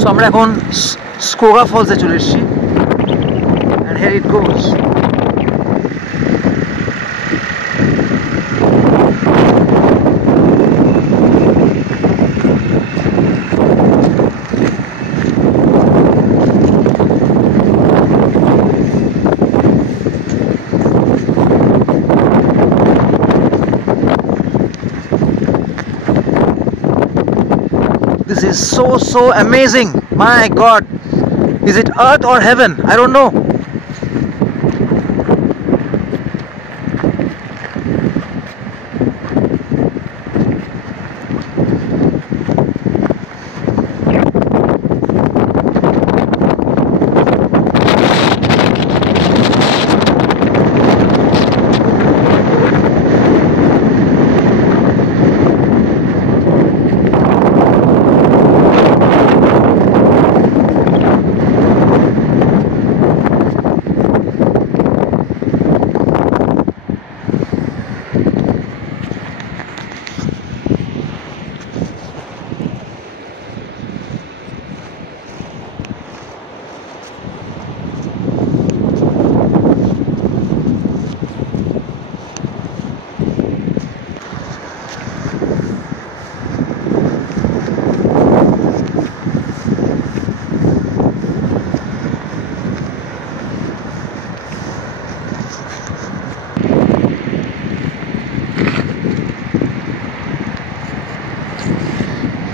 So আমরা এখন স্কোগা ফলসে চলে এসেছি and here it goes. This is so amazing. My God, is it earth or heaven? I don't know.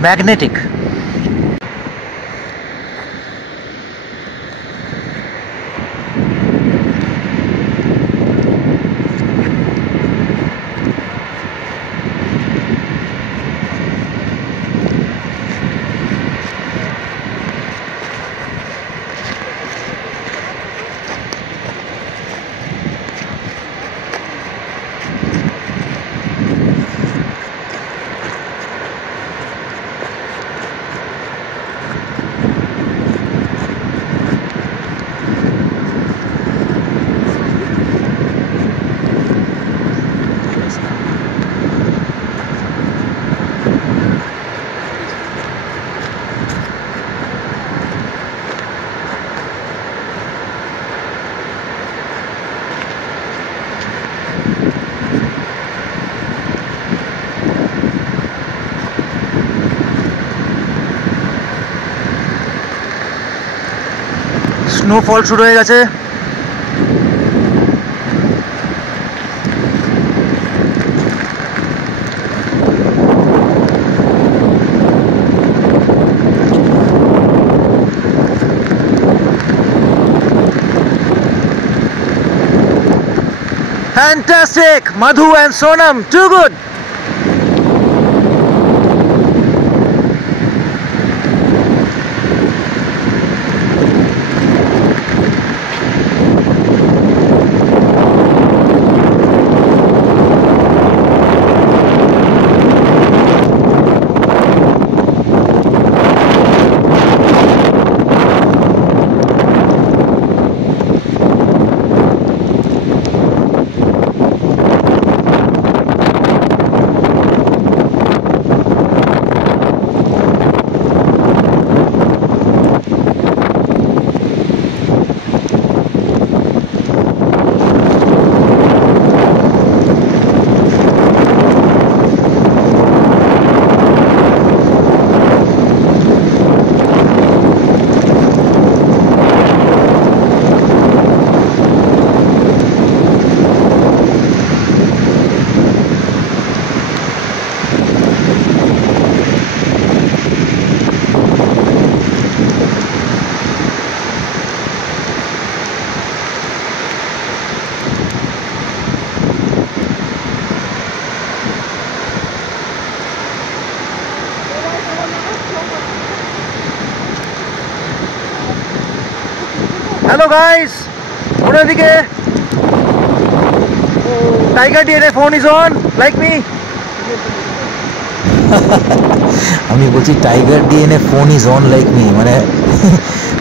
Magnetic. Snowfall শুরু হয়ে গেছে। Fantastic! Madhu and Sonam, too good! Hello guys, ওদিকে tiger DNA phone is on like me. আমি বলছি tiger DNA phone is on like me, মানে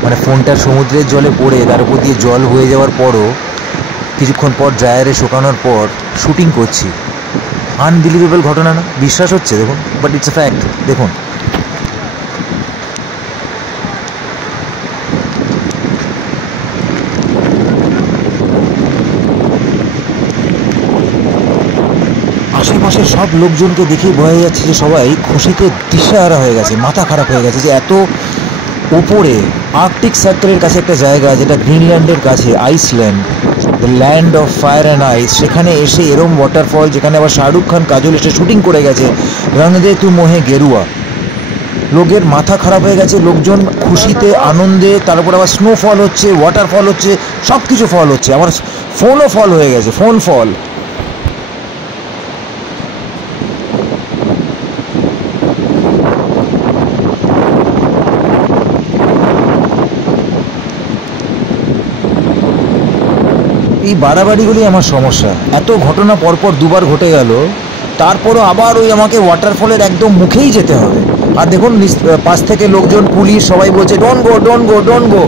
মানে ফোনটা সমুদ্রের জলে পড়ে তার উপর দিয়ে জল হয়ে যাওয়ার পরও কিছুক্ষণ পর ড্রায়ারে শুকানোর পর শুটিং করছি। আনবিলিভেবল ঘটনা না? বিশ্বাস হচ্ছে দেখুন, বাট ইটস এ ফ্যাক্ট। দেখুন আশেপাশের সব লোকজনকে দেখেই বোঝা যাচ্ছে যে সবাই খুশিতে দিশেহারা হয়ে গেছে, মাথা খারাপ হয়ে গেছে যে এত উপরে আর্কটিক সার্কেলের কাছে একটা জায়গা যেটা গ্রিনল্যান্ডের কাছে, Iceland, the land of fire and ice, সেখানে এসে এরম ওয়াটারফল, যেখানে আবার শাহরুখ খান কাজল এসে শুটিং করে গেছে রং দে তু মোহে গেরুয়া। লোকের মাথা খারাপ হয়ে গেছে, লোকজন খুশিতে আনন্দে, তারপর আবার স্নোফল হচ্ছে, ওয়াটারফল হচ্ছে, সব কিছু ফল হচ্ছে, আমার ফোনও ফল হয়ে গেছে, ফোন ফল। এই বাড়াবাড়িগুলি আমার সমস্যা। এত ঘটনা পরপর দুবার ঘটে গেল, তারপরও আবার ওই আমাকে ওয়াটারফলের একদম মুখেই যেতে হবে। আর দেখুন পাশ থেকে লোকজন, পুলিশ, সবাই বলছে don't go, don't go, don't go.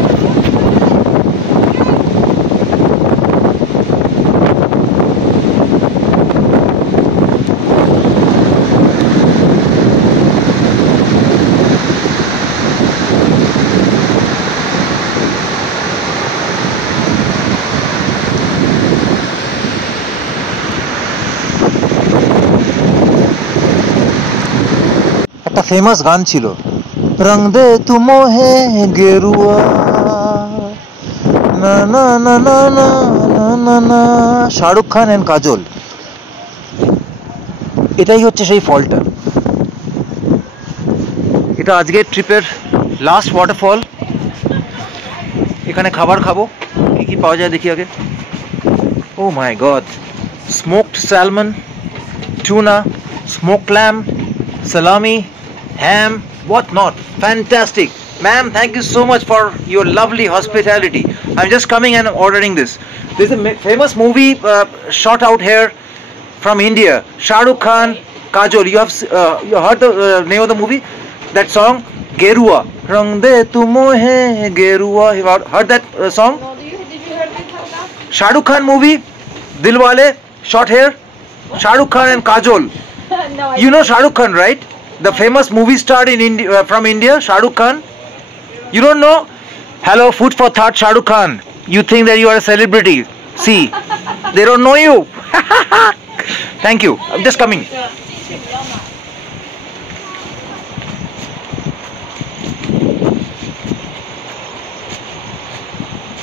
একটা ফেমাস গান ছিল, রং দে তু মোহে গেরুয়া, না না না না না না না না, শাহরুখ খান এন্ড কাজল। এটাই হচ্ছে সেই ফলটা। এটা আজকের ট্রিপের লাস্ট ওয়াটারফল। এখানে খাবার খাবো, কি কি পাওয়া যায় দেখি আগে। Oh my god, smoked salmon, tuna, smoked lamb, salami, ham, what not. Fantastic. Ma'am, thank you so much for your lovely hospitality. I'm just coming and ordering this. There's a famous movie shot out here from India. Shah Rukh Khan, Kajol. You heard the name of the movie? That song, Gerua. Rang de tu mohe Gerua. You heard that song? No, did you hear this? Shah Rukh Khan movie, Dilwale, shot here. Shah Rukh Khan and Kajol. No, You know Shah Rukh Khan, right? The famous movie star in India, from India, Shah Rukh Khan. You don't know? Hello, food for thought, Shah Rukh Khan. You think that you are a celebrity? See, they don't know you. Thank you. I'm just coming.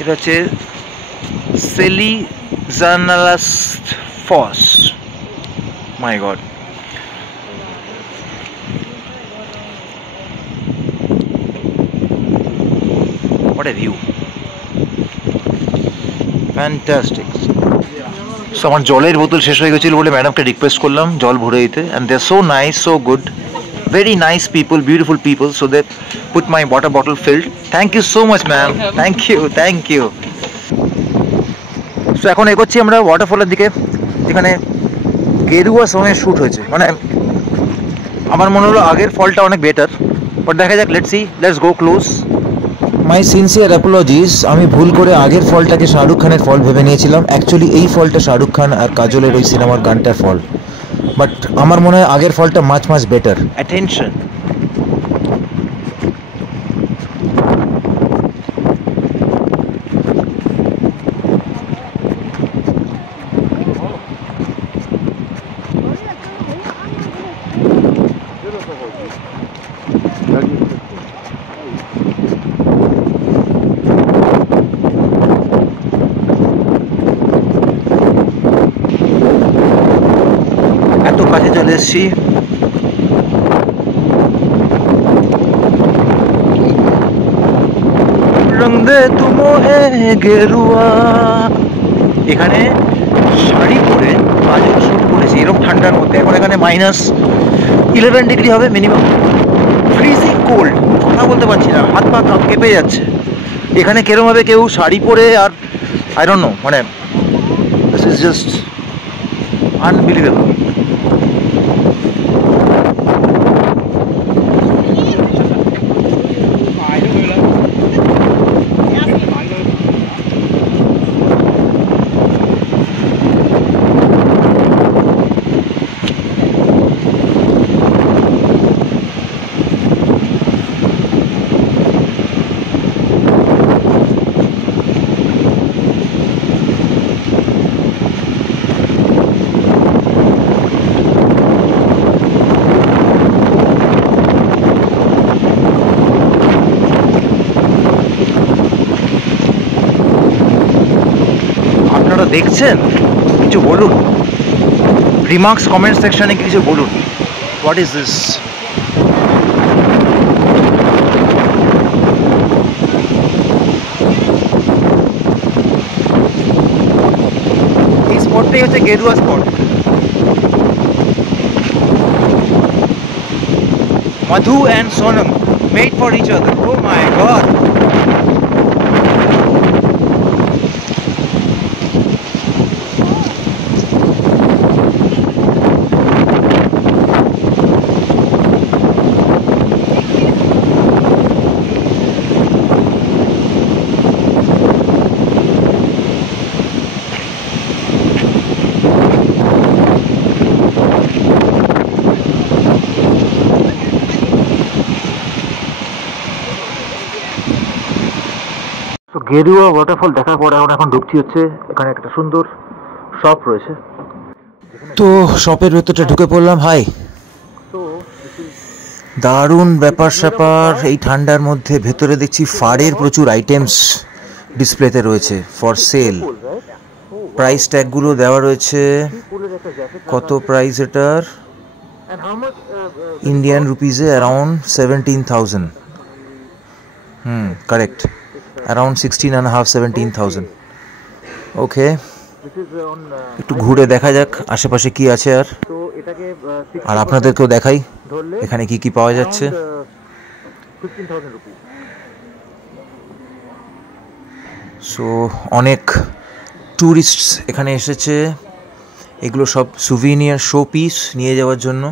এটা হচ্ছে Selizanalast Falls. My God. What a view. Fantastic. So আমার জলের বোতল শেষ হয়ে গেছিল বলে ম্যাডামকে রিকোয়েস্ট করলাম জল ভরে দিতে, and they're so nice, so good, very nice people, beautiful people, so they put my water bottle filled. Thank you so much, ma'am. Thank you. So এখন এগোচ্ছি আমরা ওয়াটারফলের দিকে, যেখানে গেরুয়া সঙ্গে শ্যুট হয়েছে। মানে আমার মনে হলো আগের ফলটা অনেক বেটার, বাট দেখা যাক, let's see, let's go close. My sincere apologies, আমি ভুল করে আগের ফলটাকে শাহরুখ খানের ফল ভেবে নিয়েছিলাম। অ্যাকচুয়ালি এই ফলটা শাহরুখ খান আর কাজলের ওই সিনেমার গানটার ফল, বাট আমার মনে হয় আগের ফলটা মাচ মাচ বেটার। অ্যাটেনশন। এত কাছে চলে এসেছি, রং দে তু মোহে গেরুয়া। এখানে শাড়ি পরে কাজল শুট করেছি এরকম ঠান্ডার মধ্যে। এখন এখানে -11 ডিগ্রি হবে মিনিমাম, ফ্রিজিং কোল্ড, কথা বলতে পারছি না, হাত পা কেঁপে যাচ্ছে। এখানে কেরম ভাবে কেউ শাড়ি পরে, আর আই ডোন্ট নো, মানে দিস ইজ জাস্ট আনবিলিভেবল। দেখছেন? কিছু বলুন, রিমার্কস কমেন্ট সেকশনে কিছু বলুন। What is this? এই স্পটটাই হচ্ছে গেরুয়া spot. Madhu and Sonam made for each other. Oh my god. তো গেরুয়া ওয়াটারফল দেখার পর এখন ঢুকছি হচ্ছে এখানে একটা সুন্দর শপ রয়েছে। তো শপের ভেতরটা ঢুকে পড়লাম। হাই, দারুণ ব্যাপার স্যাপার। এই ঠান্ডার মধ্যে ভেতরে দেখছি ফাড়ের প্রচুর আইটেমস ডিসপ্লেতে রয়েছে ফর সেল। প্রাইস ট্যাগগুলো দেওয়া রয়েছে। কত প্রাইস এটার? ইন্ডিয়ান রুপিজে অ্যারাউন্ড 17,000। Correct, around 16.5 17,000। ওকে, একটু ঘুরে দেখা যাক আশেপাশে কি আছে আর আপনাদেরকেও দেখাই এখানে কি কি পাওয়া যাচ্ছে। সো অনেক ট্যুরিস্টস এখানে এসেছে। এগুলো সব সুভিনিয়ার শো পিস নিয়ে যাওয়ার জন্য,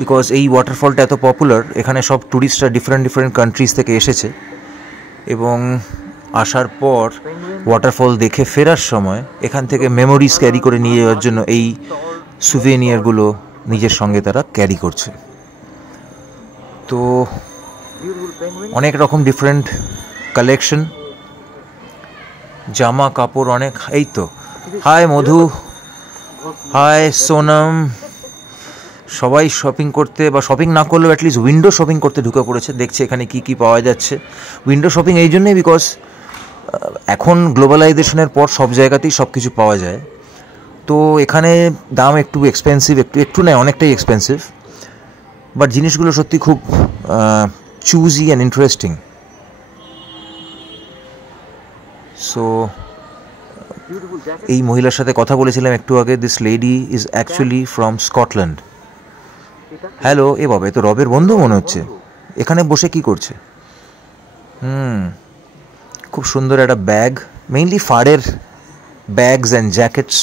বিকজ এই ওয়াটারফলটা এত পপুলার। এখানে সব ট্যুরিস্টরা ডিফারেন্ট কান্ট্রিজ থেকে এসেছে এবং আসার পর ওয়াটারফল দেখে ফেরার সময় এখান থেকে মেমোরিজ ক্যারি করে নিয়ে যাওয়ার জন্য এই সুভেনিয়ারগুলো নিজের সঙ্গে তারা ক্যারি করছে। তো অনেক রকম ডিফারেন্ট কালেকশন, জামা কাপড় অনেক। এই তো, হাই মধু, হাই সোনাম। সবাই শপিং করতে, বা শপিং না করলেও অ্যাটলিস্ট উইন্ডো শপিং করতে ঢুকে পড়েছে। দেখছে এখানে কি কি পাওয়া যাচ্ছে। উইন্ডো শপিং এই জন্যই বিকজ এখন গ্লোবালাইজেশনের পর সব জায়গাতেই সব কিছু পাওয়া যায়। তো এখানে দাম একটু এক্সপেন্সিভ, একটু নয় অনেকটাই এক্সপেন্সিভ, বাট জিনিসগুলো সত্যি খুব চুজি অ্যান্ড ইন্টারেস্টিং। সো এই মহিলার সাথে কথা বলেছিলাম একটু আগে। This lady is actually from Scotland. Hello, এ বাবা, এ তো রবের বন্ধু মনে হচ্ছে। এখানে বসে কি করছে? খুব সুন্দর একটা ব্যাগ, মেইনলি ফারের ব্যাগস অ্যান্ড জ্যাকেটস,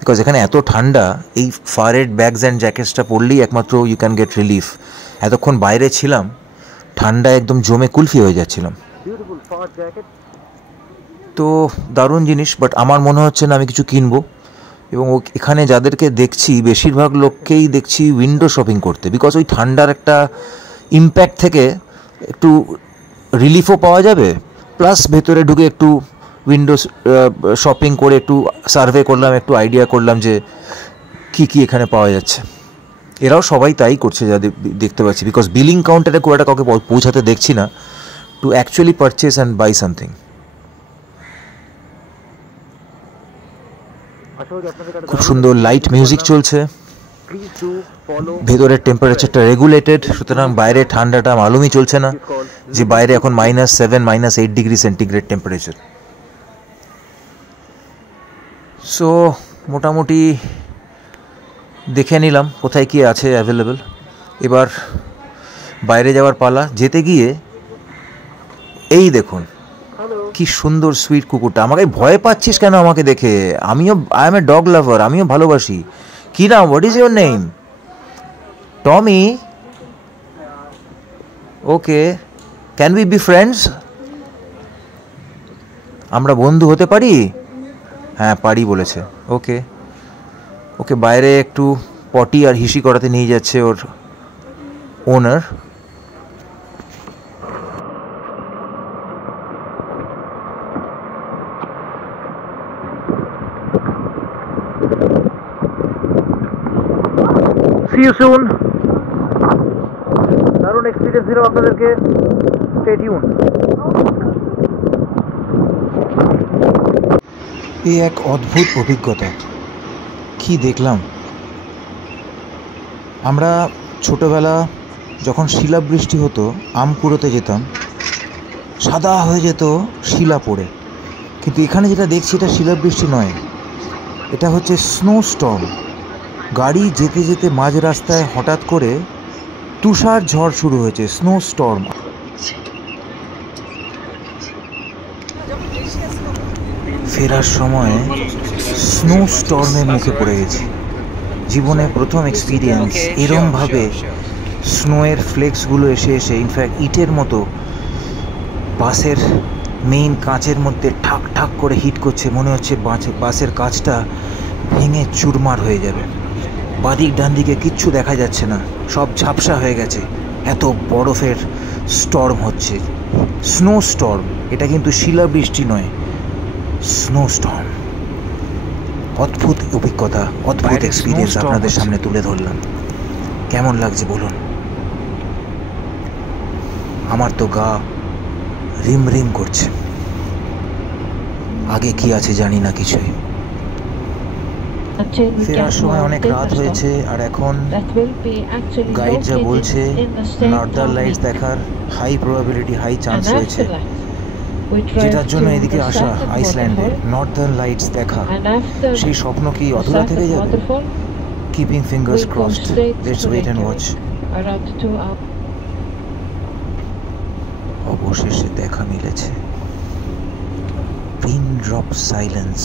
বিকজ এখানে এত ঠান্ডা। এই ফারের ব্যাগস অ্যান্ড জ্যাকেটসটা পরলেই একমাত্র ইউ ক্যান গেট রিলিফ। এতক্ষণ বাইরে ছিলাম, ঠান্ডা একদম জমে কুলফি হয়ে যাচ্ছিলাম। তো দারুণ জিনিস, বাট আমার মনে হচ্ছে না আমি কিছু কিনবো। এবং এখানে যাদেরকে দেখছি বেশিরভাগ লোককেই দেখছি উইন্ডো শপিং করতে, বিকজ ওই ঠান্ডার একটা ইম্প্যাক্ট থেকে একটু রিলিফও পাওয়া যাবে, প্লাস ভেতরে ঢুকে একটু উইন্ডো শপিং করে একটু সার্ভে করলাম, একটু আইডিয়া করলাম যে কি কি এখানে পাওয়া যাচ্ছে। এরাও সবাই তাই করছে যা দেখতে পাচ্ছি, বিকজ বিলিং কাউন্টারে খুব একটা কাউকে পৌঁছাতে দেখছি না to actually purchase and buy something. খুব সুন্দর লাইট মিউজিক চলছে। ভেতরের টেম্পারেচারটা রেগুলেটেড, সুতরাং বাইরে ঠান্ডাটা মালুমই চলছে না যে বাইরে এখন -7 -8 ডিগ্রি সেন্টিগ্রেড টেম্পারেচার। সো মোটামুটি দেখে নিলাম কোথায় কি আছে অ্যাভেলেবেল। এবার বাইরে যাওয়ার পালা। যেতে গিয়ে এই দেখুন কি সুন্দর সুইট কুকুরটা। আমাকে ভয় পাচ্ছিস কেন আমাকে দেখে? আই এম এ ডগ লাভার, আমিও ভালোবাসি। কি নাম? What is your name? Tommy? Okay, can we be friends? আমরা বন্ধু হতে পারি? হ্যাঁ পারি বলেছে। ওকে ওকে, বাইরে একটু পটি আর হিসি করাতে নিয়ে যাচ্ছে ওর ওনার। See you soon. দারুণ এক্সপিরিয়েন্স দিলাম আপনাদেরকে। Stay tuned. এ এক অদ্ভুত অভিজ্ঞতা। কি দেখলাম! আমরা ছোটবেলা যখন শিলাবৃষ্টি হতো আম কুড়োতে যেতাম, সাদা হয়ে যেত শিলা পড়ে। কিন্তু এখানে যেটা দেখছি এটা শিলাবৃষ্টি নয়, এটা হচ্ছে স্নো স্টর্ম। গাড়ি যেতে যেতে মাঝ রাস্তায় হঠাৎ করে তুষার ঝড় শুরু হয়েছে, স্নো স্টর্ম। ফেরার সময় স্নো স্টর্মের মুখে পড়ে গেছি। জীবনে প্রথম এক্সপিরিয়েন্স এরমভাবে স্নোয়ের ফ্লেক্সগুলো এসে এসে ইনফ্যাক্ট ইটের মতো বাসের মেইন কাঁচের মধ্যে ঠাক ঠাক করে হিট করছে। মনে হচ্ছে বাসের কাঁচটা ভেঙে চুরমার হয়ে যাবে। বাদিক ডান দিকে কিচ্ছু দেখা যাচ্ছে না, সব ঝাপসা হয়ে গেছে। এত বরফের স্টর্ম হচ্ছে, স্নো স্টর্ম। এটা কিন্তু শিলাবৃষ্টি নয়, স্নো স্টর্ম। অদ্ভুত অভিজ্ঞতা, অদ্ভুত এক্সপিরিয়েন্স আপনাদের সামনে তুলে ধরলাম। কেমন লাগছে বলুন? আমার তো গা রিম রিম করছে। আগে কি আছে জানি না কিছুই। ফেরার সময় অনেক রাত হয়েছে, আর এখন গাইড যা বলছে নর্দার্ন লাইটস দেখার হাই প্রবাবিলিটি, হাই চান্স রয়েছে, যেটার জন্য এদিকে আসা আইসল্যান্ডে নর্দার্ন লাইটস দেখা। সেই স্বপ্ন কি অধুরা থেকে যাবে? Keeping fingers crossed, let's wait and watch. অবশেষে দেখা মিলেছে। Pin drop silence.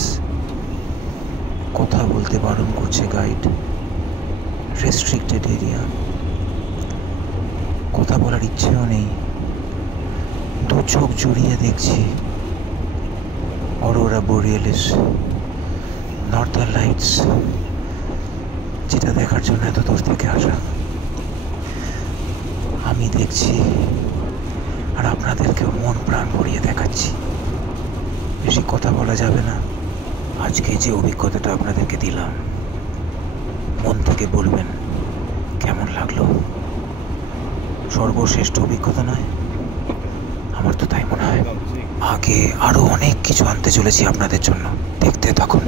কথা বলতে বারণ করছে গাইড। Restricted area. কথা বলার ইচ্ছেও নেই। দু চোখ জুড়িয়ে দেখছি অরোরা বোরিয়ালিস, নর্দার্ন লাইটস, যেটা দেখার জন্য এত দূর থেকে আসা। আমি দেখছি আর আপনাদেরকেও মন প্রাণ ভরিয়ে দেখাচ্ছি। বেশি কথা বলা যাবে না। আজকে যে অভিজ্ঞতাটা আপনাদেরকে দিলাম, মন থেকে বলবেন কেমন লাগলো। সর্বশ্রেষ্ঠ অভিজ্ঞতা নয়? আমার তো তাই মনে হয়। আগে আরো অনেক কিছু আনতে চলেছি আপনাদের জন্য, দেখতে থাকুন।